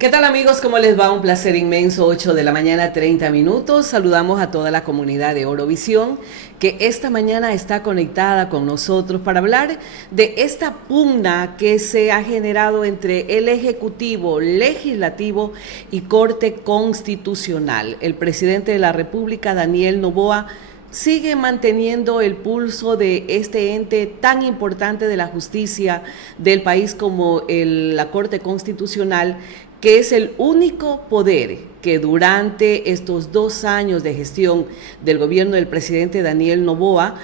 ¿Qué tal amigos? ¿Cómo les va? Un placer inmenso, 8 de la mañana, 30 minutos. Saludamos a toda la comunidad de Orovisión que esta mañana está conectada con nosotros para hablar de esta pugna que se ha generado entre el Ejecutivo, Legislativo y Corte Constitucional. El presidente de la República, Daniel Noboa, sigue manteniendo el pulso de este ente tan importante de la justicia del país como la Corte Constitucional, que es el único poder que durante estos 2 años de gestión del gobierno del presidente Daniel Noboa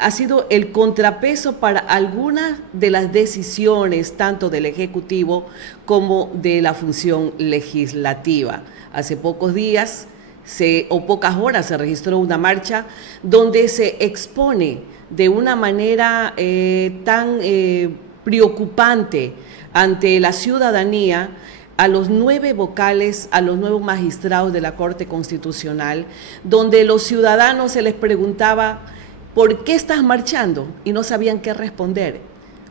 ha sido el contrapeso para algunas de las decisiones tanto del Ejecutivo como de la función legislativa. Hace pocos días o pocas horas se registró una marcha donde se expone de una manera tan preocupante ante la ciudadanía a los 9 vocales, a los nuevos magistrados de la Corte Constitucional, donde los ciudadanos se les preguntaba ¿por qué estás marchando? Y no sabían qué responder.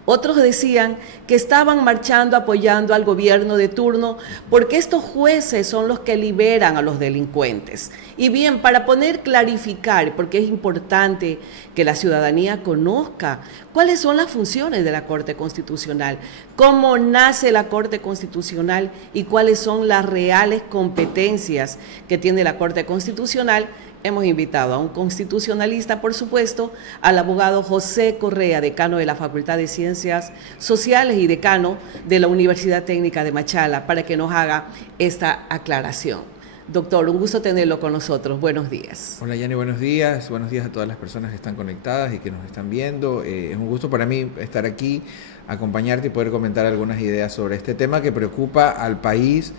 Otros decían que estaban marchando apoyando al gobierno de turno porque estos jueces son los que liberan a los delincuentes. Y bien, para clarificar, porque es importante que la ciudadanía conozca cuáles son las funciones de la Corte Constitucional, cómo nace la Corte Constitucional y cuáles son las reales competencias que tiene la Corte Constitucional. Hemos invitado a un constitucionalista, por supuesto, al abogado José Correa, decano de la Facultad de Ciencias Sociales y decano de la Universidad Técnica de Machala, para que nos haga esta aclaración. Doctor, un gusto tenerlo con nosotros. Buenos días. Hola, Yani, buenos días. Buenos días a todas las personas que están conectadas y que nos están viendo. Es un gusto para mí estar aquí, acompañarte y poder comentar algunas ideas sobre este tema que preocupa al país,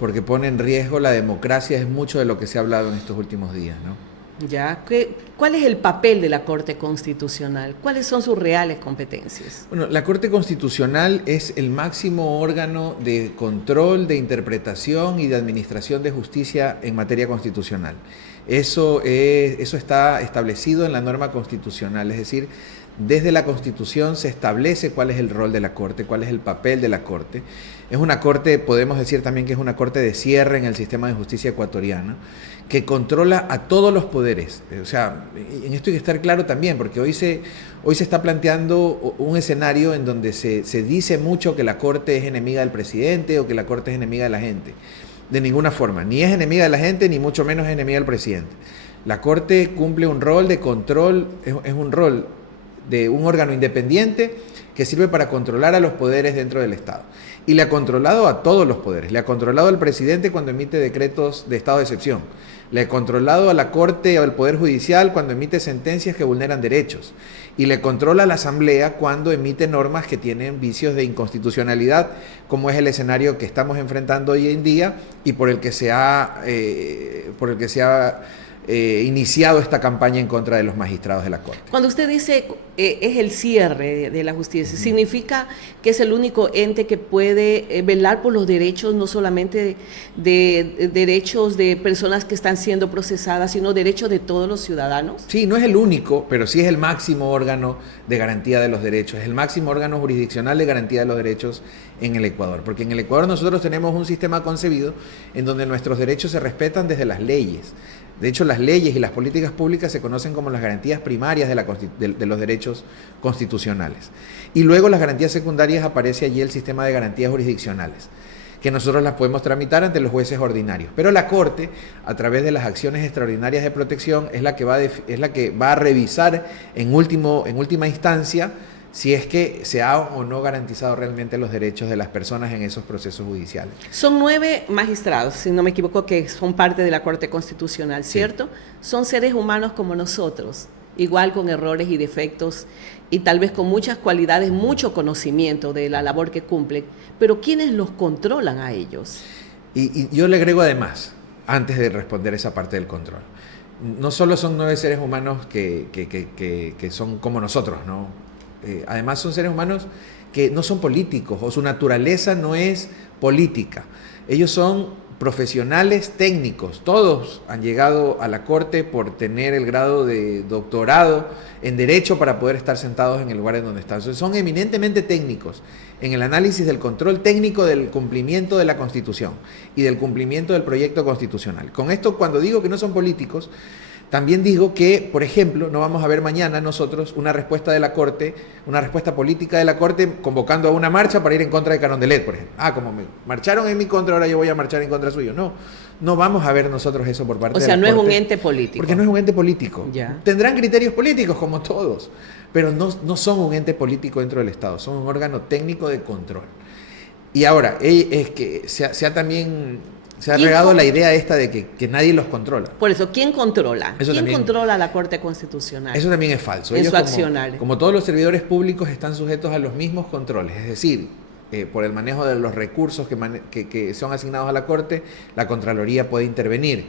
porque pone en riesgo la democracia, es mucho de lo que se ha hablado en estos últimos días, ¿no? ¿Cuál es el papel de la Corte Constitucional? ¿Cuáles son sus reales competencias? Bueno, la Corte Constitucional es el máximo órgano de control, de interpretación y de administración de justicia en materia constitucional. Eso está establecido en la norma constitucional, es decir, desde la Constitución se establece cuál es el rol de la Corte, cuál es el papel de la Corte. Es una Corte, podemos decir también que es una Corte de cierre en el sistema de justicia ecuatoriano, que controla a todos los poderes. O sea, en esto hay que estar claro también, porque hoy se está planteando un escenario en donde se dice mucho que la Corte es enemiga del presidente o que la Corte es enemiga de la gente. De ninguna forma, ni es enemiga de la gente, ni mucho menos es enemiga del presidente. La Corte cumple un rol de control, es un rol de un órgano independiente que sirve para controlar a los poderes dentro del Estado. Y le ha controlado a todos los poderes. Le ha controlado al presidente cuando emite decretos de estado de excepción. Le ha controlado a la Corte o al Poder Judicial cuando emite sentencias que vulneran derechos. Y le controla a la Asamblea cuando emite normas que tienen vicios de inconstitucionalidad, como es el escenario que estamos enfrentando hoy en día y por el que se ha iniciado esta campaña en contra de los magistrados de la Corte. Cuando usted dice es el cierre de la justicia, ¿significa que es el único ente que puede velar por los derechos, no solamente de derechos de personas que están siendo procesadas, sino derechos de todos los ciudadanos? Sí, no es el único, pero sí es el máximo órgano de garantía de los derechos, es el máximo órgano jurisdiccional de garantía de los derechos en el Ecuador, porque en el Ecuador nosotros tenemos un sistema concebido en donde nuestros derechos se respetan desde las leyes. De hecho, las leyes y las políticas públicas se conocen como las garantías primarias de los derechos constitucionales. Y luego las garantías secundarias aparece allí el sistema de garantías jurisdiccionales, que nosotros las podemos tramitar ante los jueces ordinarios. Pero la Corte, a través de las acciones extraordinarias de protección, es la que va a revisar en última instancia si es que se ha o no garantizado realmente los derechos de las personas en esos procesos judiciales. Son 9 magistrados, si no me equivoco, que son parte de la Corte Constitucional, ¿cierto? Sí. Son seres humanos como nosotros, igual con errores y defectos y tal vez con muchas cualidades, mucho conocimiento de la labor que cumplen, pero ¿quiénes los controlan a ellos? Y yo le agrego además, antes de responder esa parte del control, no solo son 9 seres humanos que son como nosotros, ¿no? Además son seres humanos que no son políticos o su naturaleza no es política. Ellos son profesionales técnicos, todos han llegado a la Corte por tener el grado de doctorado en Derecho para poder estar sentados en el lugar en donde están. Son eminentemente técnicos en el análisis del control técnico del cumplimiento de la Constitución y del cumplimiento del proyecto constitucional. Con esto, cuando digo que no son políticos, también digo que, por ejemplo, no vamos a ver mañana nosotros una respuesta de la Corte, una respuesta política de la Corte convocando a una marcha para ir en contra de Carondelet, por ejemplo. Como me marcharon en mi contra, ahora yo voy a marchar en contra suyo. No, no vamos a ver nosotros eso por parte de la Corte. O sea, no es un ente político. Porque no es un ente político. Ya. Tendrán criterios políticos como todos, pero no son un ente político dentro del Estado, son un órgano técnico de control. Y ahora, es que se ha regado la idea esta de que nadie los controla. Por eso, ¿quién controla? Eso ¿Quién también, controla la Corte Constitucional? Eso también es falso. En su accionar. Como todos los servidores públicos están sujetos a los mismos controles, es decir, por el manejo de los recursos que son asignados a la Corte, la Contraloría puede intervenir.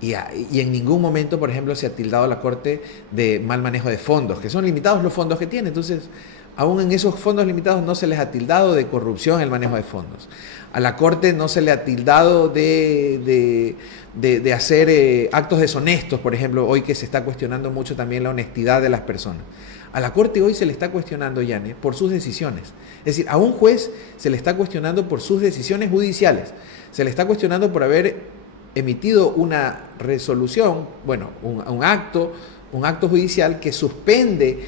Y en ningún momento, por ejemplo, se ha tildado a la Corte de mal manejo de fondos, que son limitados los fondos que tiene. Entonces, aún en esos fondos limitados no se les ha tildado de corrupción el manejo de fondos. A la Corte no se le ha tildado de hacer actos deshonestos, por ejemplo, hoy que se está cuestionando mucho también la honestidad de las personas. A la Corte hoy se le está cuestionando, Yane, por sus decisiones. Es decir, a un juez se le está cuestionando por sus decisiones judiciales. Se le está cuestionando por haber emitido una resolución, bueno, un acto judicial que suspende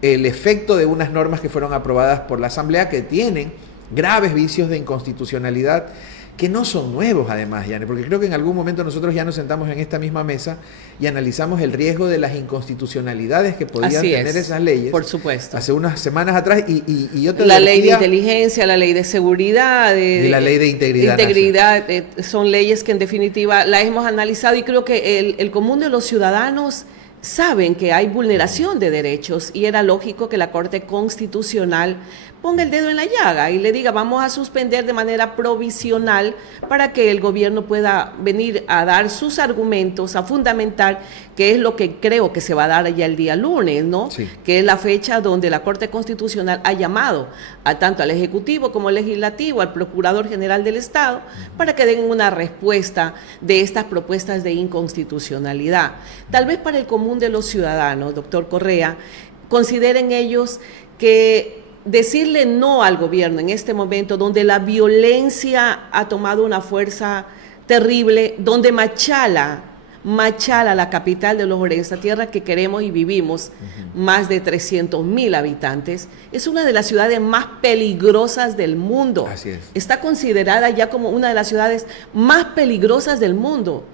el efecto de unas normas que fueron aprobadas por la Asamblea que tienen graves vicios de inconstitucionalidad que no son nuevos además, Yane, porque creo que en algún momento nosotros ya nos sentamos en esta misma mesa y analizamos el riesgo de las inconstitucionalidades que podían tener esas leyes. Por supuesto. Hace unas semanas atrás y yo te la ley de inteligencia, la ley de seguridad y la ley de integridad son leyes que en definitiva las hemos analizado y creo que el común de los ciudadanos saben que hay vulneración de derechos y era lógico que la Corte Constitucional ponga el dedo en la llaga y le diga vamos a suspender de manera provisional para que el gobierno pueda venir a dar sus argumentos, a fundamentar, que es lo que creo que se va a dar ya el día lunes, ¿no? Sí. Que es la fecha donde la Corte Constitucional ha llamado a tanto al Ejecutivo como al Legislativo, al Procurador General del Estado, para que den una respuesta de estas propuestas de inconstitucionalidad. Tal vez para el común de los ciudadanos, doctor Correa, consideren ellos que decirle no al gobierno en este momento donde la violencia ha tomado una fuerza terrible, donde Machala, la capital de los Orense, tierra que queremos y vivimos, más de 300,000 habitantes, es una de las ciudades más peligrosas del mundo. Así es. Está considerada ya como una de las ciudades más peligrosas del mundo.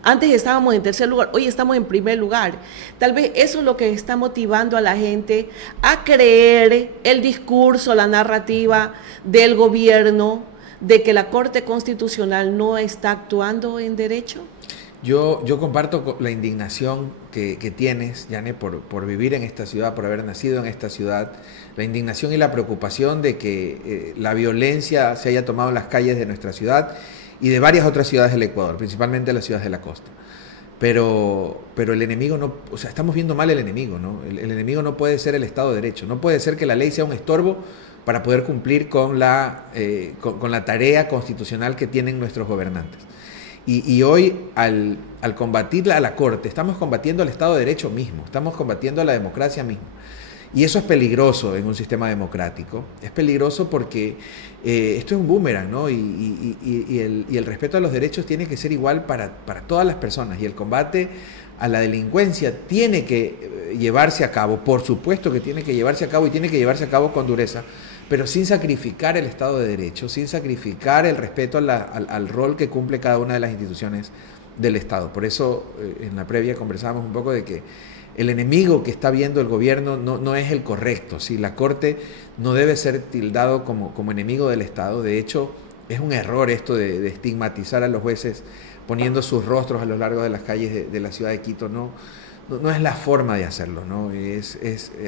Antes estábamos en tercer lugar, hoy estamos en primer lugar. Tal vez eso es lo que está motivando a la gente a creer el discurso, la narrativa del gobierno de que la Corte Constitucional no está actuando en derecho. Yo comparto la indignación que tienes, Yane, por vivir en esta ciudad, por haber nacido en esta ciudad, la indignación y la preocupación de que la violencia se haya tomado en las calles de nuestra ciudad y de varias otras ciudades del Ecuador, principalmente las ciudades de la costa. Pero el enemigo no, o sea, estamos viendo mal el enemigo, ¿no? El enemigo no puede ser el Estado de Derecho, no puede ser que la ley sea un estorbo para poder cumplir con la tarea constitucional que tienen nuestros gobernantes. Y hoy, al combatirla a la Corte, estamos combatiendo al Estado de Derecho mismo, estamos combatiendo a la democracia misma. Y eso es peligroso en un sistema democrático. Es peligroso porque esto es un boomerang, ¿no? Y el respeto a los derechos tiene que ser igual para todas las personas. Y el combate a la delincuencia tiene que llevarse a cabo, por supuesto que tiene que llevarse a cabo y tiene que llevarse a cabo con dureza, pero sin sacrificar el Estado de Derecho, sin sacrificar el respeto al rol que cumple cada una de las instituciones del Estado. Por eso, en la previa conversábamos un poco de que el enemigo que está viendo el gobierno no es el correcto. ¿Sí? La Corte no debe ser tildado como enemigo del Estado. De hecho, es un error esto de estigmatizar a los jueces poniendo sus rostros a lo largo de las calles de la ciudad de Quito. No es la forma de hacerlo, ¿no?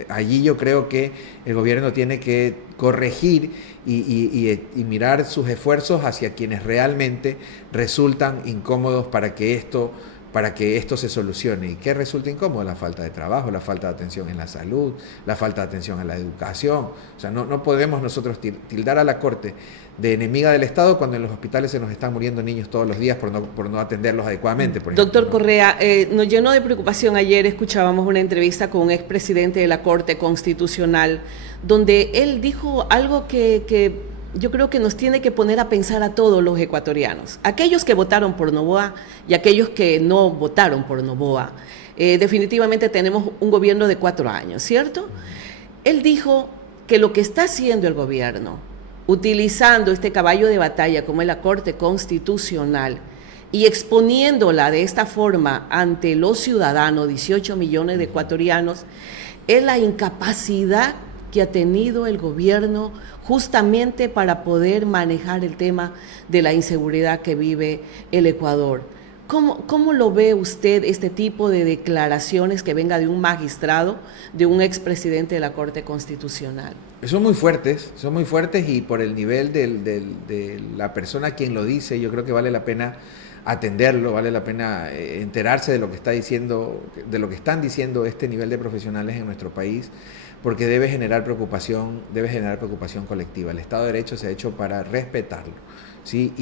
Allí yo creo que el gobierno tiene que corregir y mirar sus esfuerzos hacia quienes realmente resultan incómodos para que esto para que esto se solucione. ¿Y qué resulta incómodo? La falta de trabajo, la falta de atención en la salud, la falta de atención a la educación. O sea, no podemos nosotros tildar a la Corte de enemiga del Estado cuando en los hospitales se nos están muriendo niños todos los días por no atenderlos adecuadamente. Por Doctor ejemplo, ¿no? Correa, nos llenó de preocupación ayer, escuchábamos una entrevista con un expresidente de la Corte Constitucional, donde él dijo algo que yo creo que nos tiene que poner a pensar a todos los ecuatorianos, aquellos que votaron por Noboa y aquellos que no votaron por Noboa. Definitivamente tenemos un gobierno de 4 años, ¿cierto? Él dijo que lo que está haciendo el gobierno, utilizando este caballo de batalla como es la Corte Constitucional y exponiéndola de esta forma ante los ciudadanos, 18 millones de ecuatorianos, es la incapacidad que ha tenido el gobierno justamente para poder manejar el tema de la inseguridad que vive el Ecuador. ¿Cómo lo ve usted este tipo de declaraciones que venga de un magistrado, de un expresidente de la Corte Constitucional? Son muy fuertes y por el nivel de la persona a quien lo dice, yo creo que vale la pena atenderlo, vale la pena enterarse de lo que está diciendo, de lo que están diciendo este nivel de profesionales en nuestro país, porque debe generar preocupación colectiva. El Estado de Derecho se ha hecho para respetarlo, ¿sí?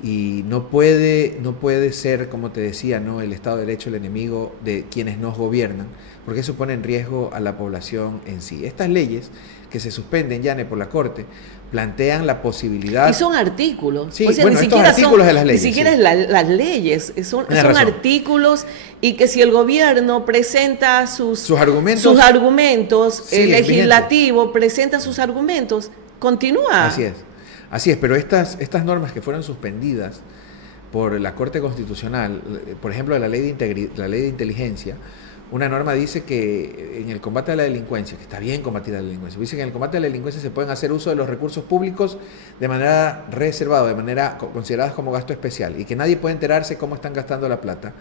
Y no puede ser, como te decía, ¿no?, el Estado de Derecho el enemigo de quienes nos gobiernan, porque eso pone en riesgo a la población en sí. Estas leyes que se suspenden, Yane, por la Corte, plantean la posibilidad... Y son artículos. Sí, o sea, bueno, ni estos siquiera artículos son, de las leyes. Ni siquiera sí. es las leyes, son artículos, y que si el gobierno presenta sus argumentos, sí, el legislativo presenta sus argumentos, continúa. Así es, pero estas normas que fueron suspendidas por la Corte Constitucional, por ejemplo, la ley de inteligencia, una norma dice que en el combate a la delincuencia, que está bien combatir la delincuencia, dice que en el combate a la delincuencia se pueden hacer uso de los recursos públicos de manera reservada, de manera consideradas como gasto especial, y que nadie puede enterarse cómo están gastando la plata,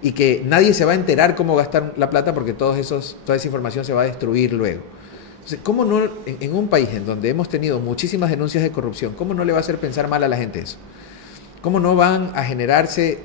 y que nadie se va a enterar cómo gastan la plata porque toda esa información se va a destruir luego. Entonces, ¿cómo no, en un país en donde hemos tenido muchísimas denuncias de corrupción, cómo no le va a hacer pensar mal a la gente eso? ¿Cómo no van a generarse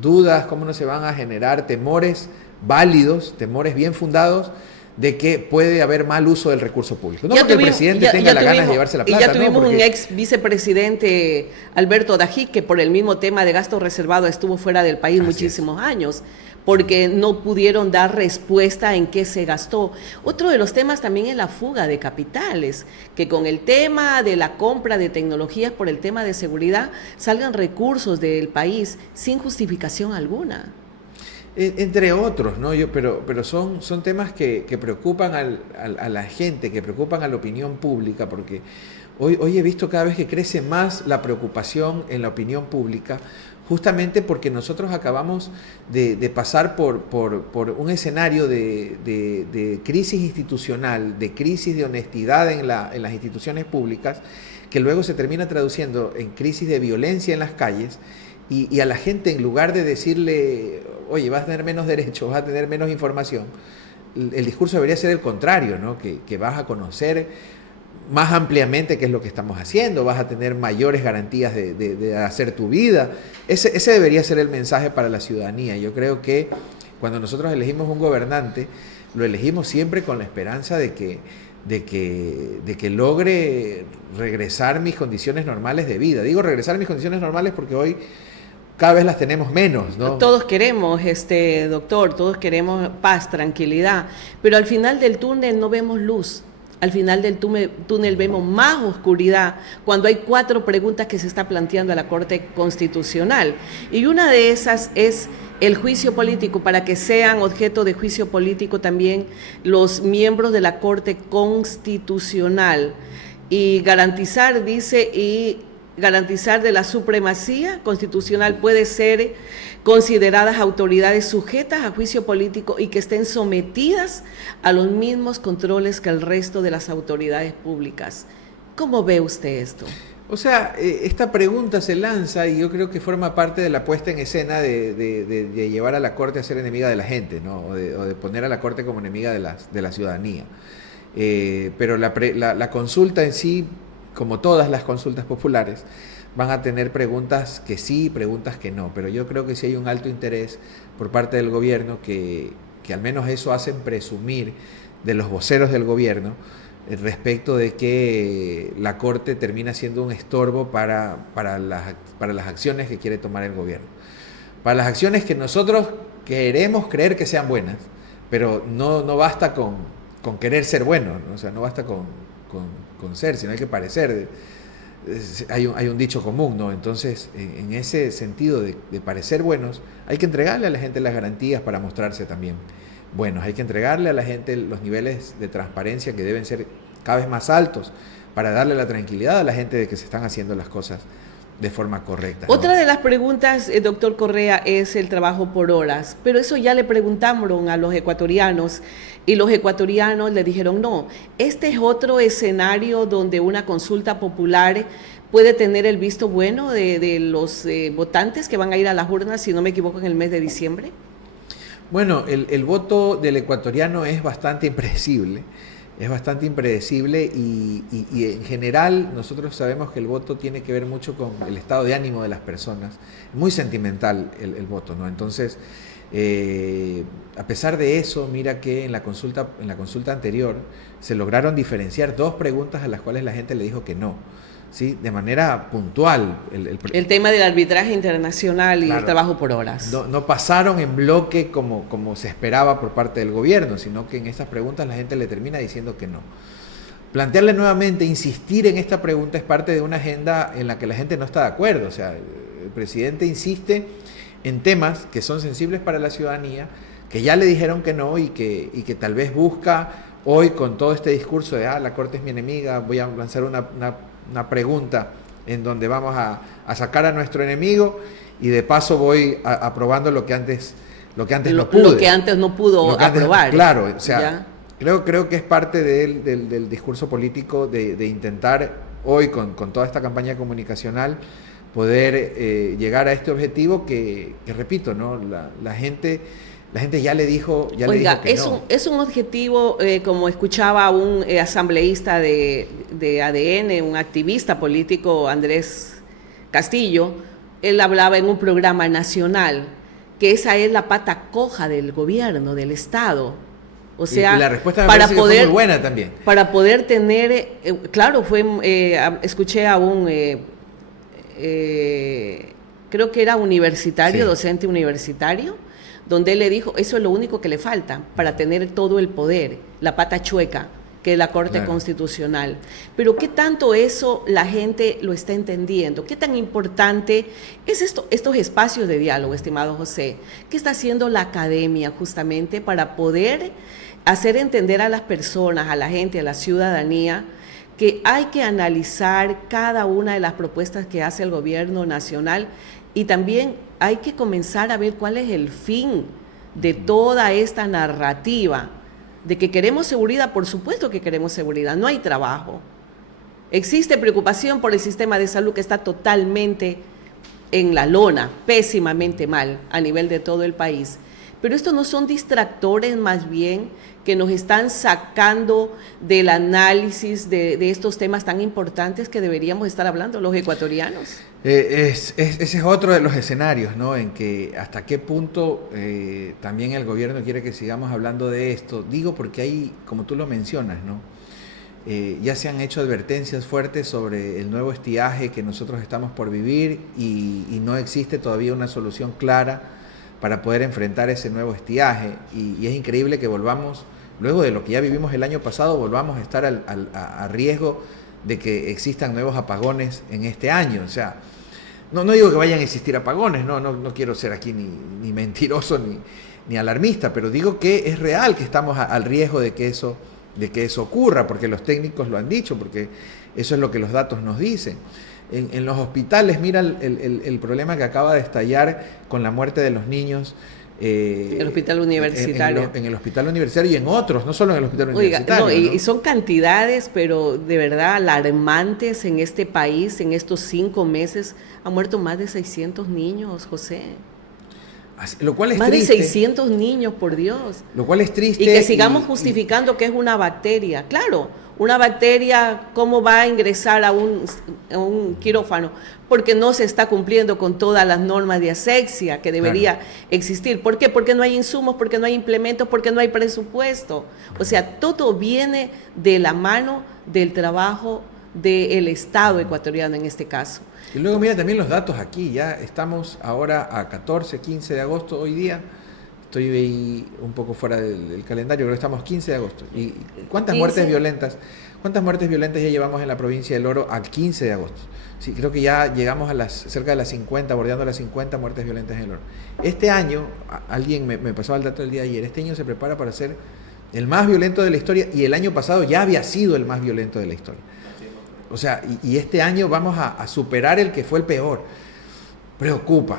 dudas, cómo no se van a generar temores válidos, temores bien fundados de que puede haber mal uso del recurso público? No porque el presidente tenga la ganas de llevarse la plata. Y ya tuvimos ¿no? un ex vicepresidente, Alberto Dají, que por el mismo tema de gasto reservado estuvo fuera del país muchísimos años, porque no pudieron dar respuesta en qué se gastó. Otro de los temas también es la fuga de capitales, que con el tema de la compra de tecnologías por el tema de seguridad salgan recursos del país sin justificación alguna. Entre otros, ¿no? Pero son temas que preocupan a la gente, que preocupan a la opinión pública, porque hoy he visto cada vez que crece más la preocupación en la opinión pública, justamente porque nosotros acabamos de pasar por un escenario de crisis institucional, de crisis de honestidad en las instituciones públicas, que luego se termina traduciendo en crisis de violencia en las calles, y a la gente, en lugar de decirle, oye, vas a tener menos derechos, vas a tener menos información, el discurso debería ser el contrario, ¿no? Que vas a conocer más ampliamente qué es lo que estamos haciendo, vas a tener mayores garantías de hacer tu vida. Ese debería ser el mensaje para la ciudadanía. Yo creo que cuando nosotros elegimos un gobernante, lo elegimos siempre con la esperanza de que logre regresar mis condiciones normales de vida. Digo regresar mis condiciones normales porque hoy cada vez las tenemos menos, ¿no? Todos queremos, doctor, todos queremos paz, tranquilidad, pero al final del túnel no vemos luz. Al final del túnel vemos más oscuridad cuando hay 4 preguntas que se está planteando a la Corte Constitucional. Y una de esas es el juicio político, para que sean objeto de juicio político también los miembros de la Corte Constitucional. Y garantizar, dice, garantizar de la supremacía constitucional puede ser consideradas autoridades sujetas a juicio político y que estén sometidas a los mismos controles que el resto de las autoridades públicas. ¿Cómo ve usted esto? O sea, esta pregunta se lanza y yo creo que forma parte de la puesta en escena de llevar a la Corte a ser enemiga de la gente, ¿no? O de poner a la Corte como enemiga de la ciudadanía. Pero la consulta en sí, como todas las consultas populares, van a tener preguntas que sí, preguntas que no, pero yo creo que sí hay un alto interés por parte del gobierno que al menos eso hacen presumir de los voceros del gobierno respecto de que la Corte termina siendo un estorbo para las acciones que quiere tomar el gobierno. Para las acciones que nosotros queremos creer que sean buenas, pero no basta con querer ser bueno, ¿no? O sea, no basta con ser, sino hay que parecer. Hay un dicho común, ¿no? Entonces, en ese sentido de parecer buenos, hay que entregarle a la gente las garantías para mostrarse también buenos. Hay que entregarle a la gente los niveles de transparencia que deben ser cada vez más altos para darle la tranquilidad a la gente de que se están haciendo las cosas de forma correcta, ¿no? Otra de las preguntas, doctor Correa, es el trabajo por horas, pero eso ya le preguntaron a los ecuatorianos y los ecuatorianos le dijeron no, este es otro escenario donde una consulta popular puede tener el visto bueno de los votantes que van a ir a las urnas, si no me equivoco, en el mes de diciembre. Bueno, el voto del ecuatoriano es bastante impredecible. Es bastante impredecible y en general nosotros sabemos que el voto tiene que ver mucho con el estado de ánimo de las personas. Muy sentimental el voto, ¿no? Entonces, a pesar de eso, mira que en la consulta anterior se lograron diferenciar 2 preguntas a las cuales la gente le dijo que no, ¿sí? De manera puntual. El tema del arbitraje internacional y claro, el trabajo por horas. No pasaron en bloque como se esperaba por parte del gobierno, sino que en estas preguntas la gente le termina diciendo que no. Plantearle nuevamente, insistir en esta pregunta es parte de una agenda en la que la gente no está de acuerdo. O sea, el presidente insiste en temas que son sensibles para la ciudadanía, que ya le dijeron que no y que tal vez busca hoy con todo este discurso de la Corte es mi enemiga, voy a lanzar una pregunta en donde vamos a sacar a nuestro enemigo y de paso voy aprobando lo que antes no pude. Lo que antes no pudo aprobar. Claro, o sea, creo que es parte del discurso político de intentar hoy con toda esta campaña comunicacional poder llegar a este objetivo que repito, ¿no? La gente ya le dijo, Oiga, que no. Es un objetivo, como escuchaba un asambleísta de ADN, un activista político, Andrés Castillo, él hablaba en un programa nacional que esa es la pata coja del gobierno, del Estado. O sea, y la respuesta me parece que fue muy buena también. Para poder tener, claro, escuché a un, creo que era universitario, sí, docente universitario, donde él le dijo, eso es lo único que le falta para tener todo el poder, la pata chueca, que es la Corte Constitucional. Pero ¿qué tanto eso la gente lo está entendiendo? ¿Qué tan importante es estos espacios de diálogo, estimado José? ¿Qué está haciendo la academia justamente para poder hacer entender a las personas, a la gente, a la ciudadanía, que hay que analizar cada una de las propuestas que hace el gobierno nacional y también hay que comenzar a ver cuál es el fin de toda esta narrativa de que queremos seguridad? Por supuesto que queremos seguridad, no hay trabajo. Existe preocupación por el sistema de salud que está totalmente en la lona, pésimamente mal a nivel de todo el país. Pero estos no son distractores más bien que nos están sacando del análisis de estos temas tan importantes que deberíamos estar hablando los ecuatorianos. Ese es otro de los escenarios, ¿no? En que hasta qué punto también el gobierno quiere que sigamos hablando de esto. Digo porque hay, como tú lo mencionas, ¿no? Ya se han hecho advertencias fuertes sobre el nuevo estiaje que nosotros estamos por vivir y no existe todavía una solución clara para poder enfrentar ese nuevo estiaje. Y es increíble que volvamos, luego de lo que ya vivimos el año pasado, volvamos a estar a riesgo de que existan nuevos apagones en este año. O sea, no digo que vayan a existir apagones, no quiero ser aquí ni mentiroso ni alarmista, pero digo que es real que estamos al riesgo de que eso ocurra, porque los técnicos lo han dicho, porque eso es lo que los datos nos dicen. En los hospitales, mira el problema que acaba de estallar con la muerte de los niños. El hospital universitario. En el hospital universitario y en otros, no solo en el hospital universitario. Y son cantidades, pero de verdad alarmantes en este país. En estos 5 meses han muerto más de 600 niños, José. Lo cual es más triste. De 600 niños, por Dios. Lo cual es triste. Y que sigamos justificando que es una bacteria. Claro, Una bacteria, ¿cómo va a ingresar a un quirófano? Porque no se está cumpliendo con todas las normas de asepsia que debería existir. ¿Por qué? Porque no hay insumos, porque no hay implementos, porque no hay presupuesto. O sea, todo viene de la mano del trabajo del Estado ecuatoriano en este caso. Y luego mira también los datos aquí, ya estamos ahora a 14, 15 de agosto hoy día. Estoy ahí un poco fuera del calendario, pero estamos 15 de agosto. ¿Y cuántas muertes violentas? ¿Cuántas muertes violentas ya llevamos en la provincia del Oro al 15 de agosto? Sí, creo que ya llegamos a cerca de las 50, bordeando las 50 muertes violentas en el Oro. Este año, alguien me pasó el dato del día de ayer, este año se prepara para ser el más violento de la historia, y el año pasado ya había sido el más violento de la historia. O sea, y este año vamos a superar el que fue el peor. Preocupa,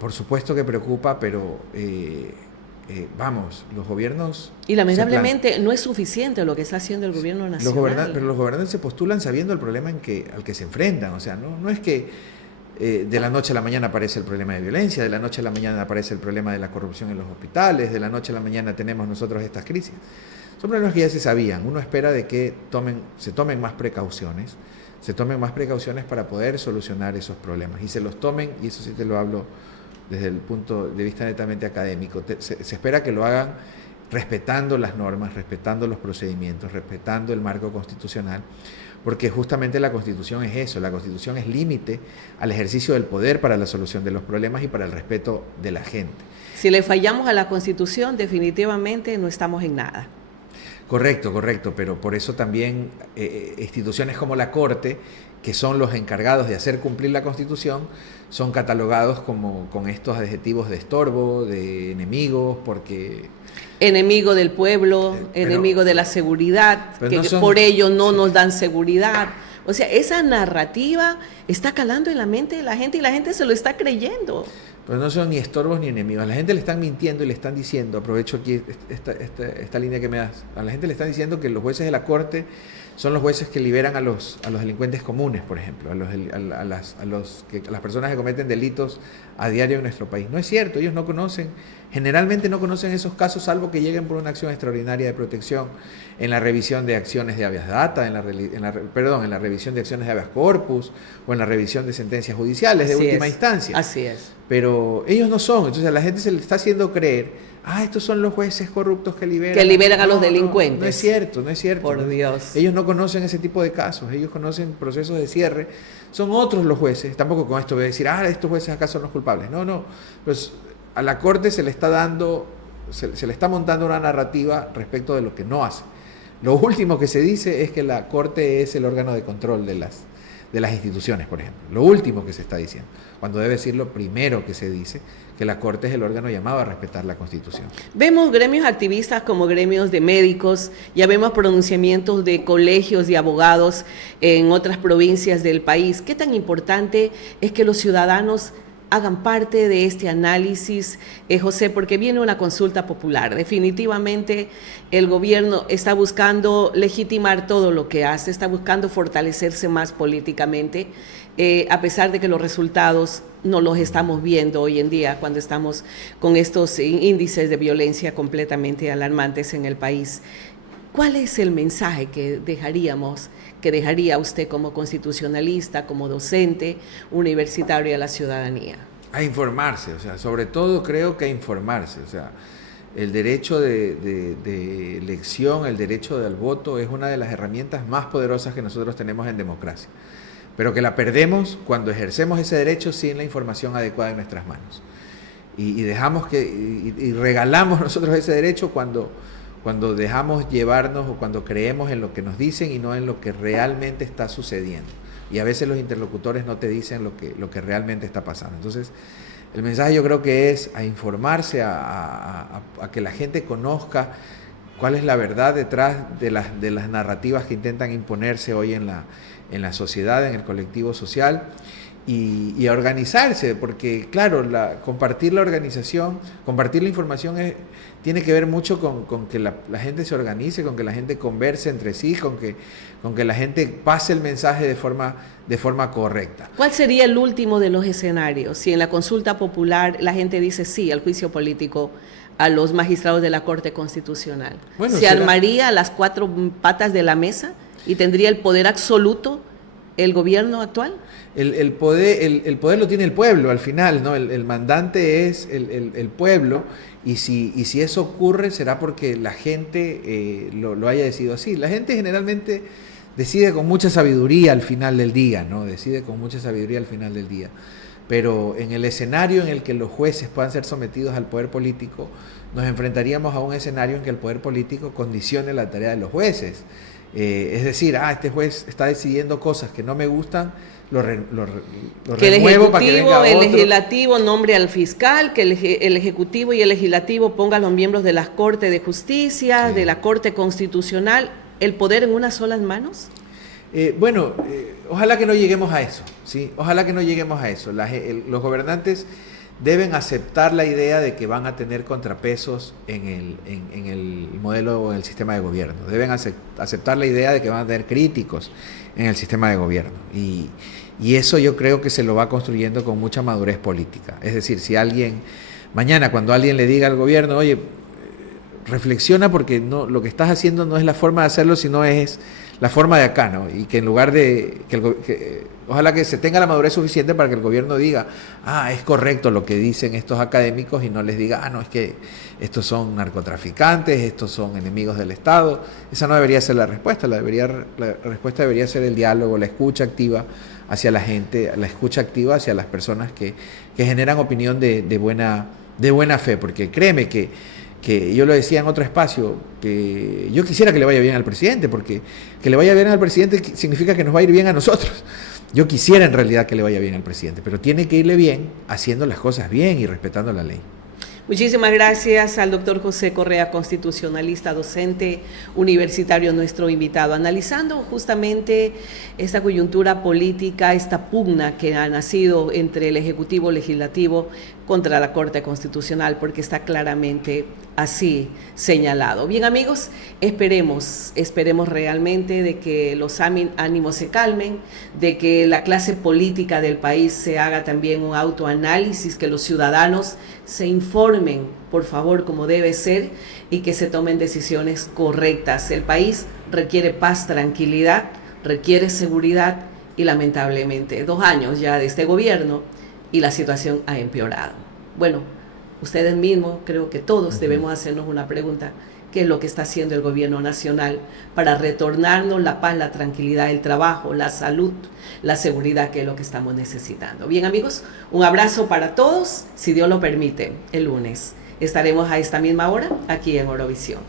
por supuesto que preocupa, pero vamos, los gobiernos... Y lamentablemente no es suficiente lo que está haciendo el gobierno nacional. Pero los gobernantes se postulan sabiendo el problema al que se enfrentan. O sea, no es que de la noche a la mañana aparece el problema de violencia, de la noche a la mañana aparece el problema de la corrupción en los hospitales, de la noche a la mañana tenemos nosotros estas crisis. Son problemas que ya se sabían. Uno espera de que se tomen más precauciones para poder solucionar esos problemas, y se los tomen, y eso sí te lo hablo desde el punto de vista netamente académico, se espera que lo hagan respetando las normas, respetando los procedimientos, respetando el marco constitucional, porque justamente la Constitución es eso, la Constitución es límite al ejercicio del poder para la solución de los problemas y para el respeto de la gente. Si le fallamos a la Constitución, definitivamente no estamos en nada. Correcto, pero por eso también instituciones como la Corte, que son los encargados de hacer cumplir la Constitución, son catalogados con estos adjetivos de estorbo, de enemigos, porque... Enemigo del pueblo, enemigo de la seguridad, que por ello no nos dan seguridad. O sea, esa narrativa está calando en la mente de la gente, y la gente se lo está creyendo. Pero no son ni estorbos ni enemigos. A la gente le están mintiendo y le están diciendo, aprovecho aquí esta línea que me das, a la gente le están diciendo que los jueces de la Corte son los jueces que liberan a los delincuentes comunes, por ejemplo, a las personas que cometen delitos a diario en nuestro país. No es cierto, ellos generalmente no conocen esos casos, salvo que lleguen por una acción extraordinaria de protección en la revisión de acciones de habeas data, en la revisión de acciones de habeas corpus, o en la revisión de sentencias judiciales de última instancia. Así es. Pero ellos no son, entonces a la gente se le está haciendo creer, estos son los jueces corruptos que liberan a los delincuentes. No es cierto. Por Dios. Ellos no conocen ese tipo de casos, ellos conocen procesos de cierre, son otros los jueces. Tampoco con esto voy a decir, estos jueces acá son los culpables. No, pues a la Corte se le está montando una narrativa respecto de lo que no hace. Lo último que se dice es que la Corte es el órgano de control de las instituciones, por ejemplo. Lo último que se está diciendo, cuando debe decir lo primero que se dice, que la Corte es el órgano llamado a respetar la Constitución. Vemos gremios activistas como gremios de médicos, ya vemos pronunciamientos de colegios de abogados en otras provincias del país. ¿Qué tan importante es que los ciudadanos hagan parte de este análisis, José? Porque viene una consulta popular. Definitivamente el gobierno está buscando legitimar todo lo que hace, está buscando fortalecerse más políticamente, a pesar de que los resultados no los estamos viendo hoy en día, cuando estamos con estos índices de violencia completamente alarmantes en el país. ¿Cuál es el mensaje que dejaría usted como constitucionalista, como docente universitario a la ciudadanía? A informarse, o sea, sobre todo creo que a informarse, o sea, el derecho de elección, el derecho al voto es una de las herramientas más poderosas que nosotros tenemos en democracia, pero que la perdemos cuando ejercemos ese derecho sin la información adecuada en nuestras manos. Y regalamos nosotros ese derecho cuando dejamos llevarnos, o cuando creemos en lo que nos dicen y no en lo que realmente está sucediendo. Y a veces los interlocutores no te dicen lo que realmente está pasando. Entonces, el mensaje yo creo que es a informarse, a que la gente conozca cuál es la verdad detrás de las narrativas que intentan imponerse hoy en la sociedad, en el colectivo social, y a organizarse, porque claro, compartir la información tiene que ver mucho con que la gente se organice, con que la gente converse entre sí, con que la gente pase el mensaje de forma correcta. ¿Cuál sería el último de los escenarios? Si en la consulta popular la gente dice sí al juicio político a los magistrados de la Corte Constitucional? Bueno, ¿Se será... armaría las cuatro patas de la mesa y tendría el poder absoluto el gobierno actual? El poder lo tiene el pueblo al final, ¿no? El mandante es el pueblo, y si eso ocurre será porque la gente lo haya decidido así. La gente generalmente decide con mucha sabiduría al final del día, ¿no? Decide con mucha sabiduría al final del día. Pero en el escenario en el que los jueces puedan ser sometidos al poder político, nos enfrentaríamos a un escenario en que el poder político condicione la tarea de los jueces. Es decir, este juez está decidiendo cosas que no me gustan, lo remuevo para que venga otro. El legislativo nombre al fiscal, que el ejecutivo y el legislativo pongan los miembros de la Corte de Justicia, de la Corte Constitucional, el poder en unas solas manos. Ojalá que no lleguemos a eso, ¿sí? Ojalá que no lleguemos a eso. Los gobernantes deben aceptar la idea de que van a tener contrapesos en el modelo o en el sistema de gobierno. Deben aceptar la idea de que van a tener críticos en el sistema de gobierno. Y eso yo creo que se lo va construyendo con mucha madurez política. Es decir, si mañana cuando alguien le diga al gobierno, oye, reflexiona porque lo que estás haciendo no es la forma de hacerlo, sino es la forma de acá, ¿no? Y que en lugar de ojalá que se tenga la madurez suficiente para que el gobierno diga, es correcto lo que dicen estos académicos, y no les diga, no, es que estos son narcotraficantes, estos son enemigos del Estado. Esa no debería ser la respuesta. La respuesta debería ser el diálogo, la escucha activa hacia la gente, la escucha activa hacia las personas que generan opinión de buena fe, porque créeme que yo lo decía en otro espacio, que yo quisiera que le vaya bien al presidente, porque que le vaya bien al presidente significa que nos va a ir bien a nosotros. Yo quisiera en realidad que le vaya bien al presidente, pero tiene que irle bien haciendo las cosas bien y respetando la ley. Muchísimas gracias al doctor José Correa, constitucionalista, docente universitario, nuestro invitado, analizando justamente esta coyuntura política, esta pugna que ha nacido entre el Ejecutivo Legislativo contra la Corte Constitucional, porque está claramente así señalado. Bien, amigos, esperemos realmente de que los ánimos se calmen, de que la clase política del país se haga también un autoanálisis, que los ciudadanos se informen, por favor, como debe ser, y que se tomen decisiones correctas. El país requiere paz, tranquilidad, requiere seguridad, y lamentablemente 2 años ya de este gobierno y la situación ha empeorado. Bueno, ustedes mismos, creo que todos debemos hacernos una pregunta: ¿qué es lo que está haciendo el gobierno nacional para retornarnos la paz, la tranquilidad, el trabajo, la salud, la seguridad, que es lo que estamos necesitando? Bien, amigos, un abrazo para todos. Si Dios lo permite, el lunes estaremos a esta misma hora aquí en Orovisión.